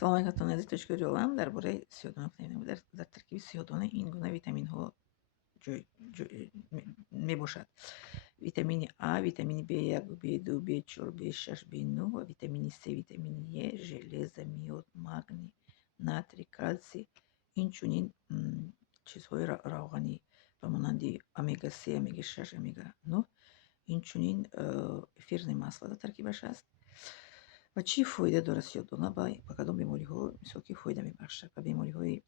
سلام علیکم عزیز، تشکر جوابم درباره سیودان گفتیم. در ترکیب سیودان این گونه ویتامین ها می باشد: ویتامین A، ویتامین B1 B2 B4 B6 B9 و ویتامین C، ویتامین E، ژلز، میود، مگنی، ناتری، کلسی. این چونین چیزهای روغنی و مانندی امگا 3 امگا 6 امگا 9 این چونین افیر مسئله در ترکیبش است. و چی فایده داره سیودان با کدام بیماری ها مثل که فایده میبخشه؟ به بیماری های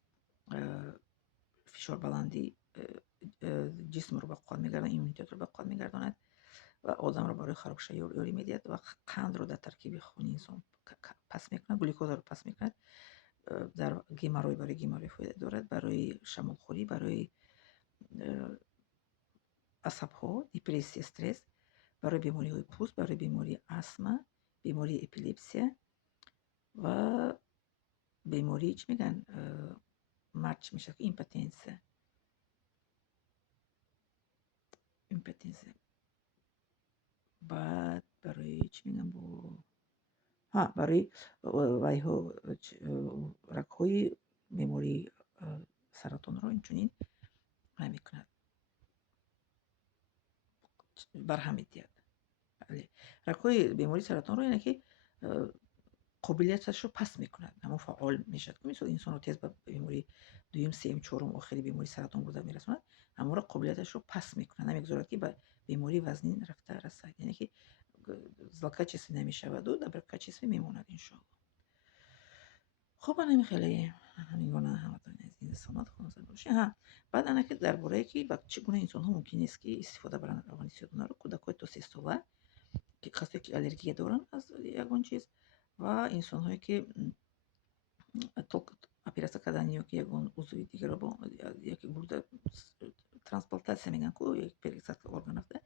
فشار بلندی جسم رو به قوت میگرداند، ایمنیت رو به قوت میگرداند و آدم رو برای خرابشوی یاری میدهد و قند رو در ترکیب خون انسان پس میکند، گلوکوز رو پس میکند. در گیماروی برای گیماروی فایده دارد، برای شمالخوری، برای عصب ها، دیپرسی، استرس، برای بیماری های پوست، برای بیماری آسما، بیماری اپیلپسی و بیماری چی میگن مرچ میشه، ایمپتنس. بعد برای چی میگم برای وایها رگ های بیماری سرطان رو اینچنین میکند، برهم میدهد. بله، رگ های بیماری سرطان رو یعنی که قابلیتش رو پس میکند، همون فعال میشد که مثل انسان رو تیز به بیماری دوم، سوم، چهارم آخری بیماری سرطان بوده میرسوند، همون رو قابلیتش رو پس میکند، نمیگذارد که به بیماری وزنین رفته رسد، یعنی که злокачественный نمیشود و доброкачественный میموند انشاءالله. خب من خیلی همین گونه همتون از این سامت خونسا باشه. بعد انا که درباره که با چگونه انسان ها ممکن است که استفاده برن روانی سیودان رو کودکای تا 3 ساله که خاصه که الرژی دارن از یگان چیز و انسان هایی که اپراسیا کردن یا که یگان عضوی دیگه رو با یک گرده ترانسپلانتاسیا میگن که یک پریسات ارگان هسته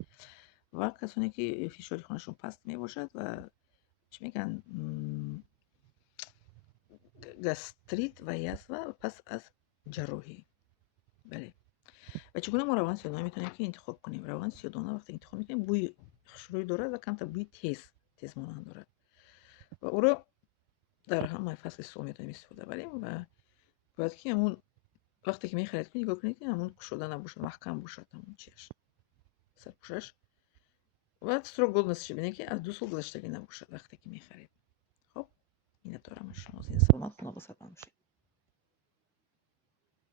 و کسانی که فشار خونشون پست می باشد و چی میگن گاستریت و یازوا پس از جراحی. بله. و چگونه ما روان سیودان میتونیم که انتخاب کنیم؟ روان سیودان وقتی انتخاب میکنیم بوی شروعی دارد و کم تا بوی تیز مانند دارد و او رو در همه فصل سال میتونیم استفاده بریم و باید که همون وقتی که میخرید که نگاه کنید که همون شده نباشه، محکم باشد همون چیش سرپوشش و سرخ گلدنسش بینید که از 2 سال گذشتگی نباشد وقتی که میخرید. خب این دارم شما زین سلامت خونه بسید باشید.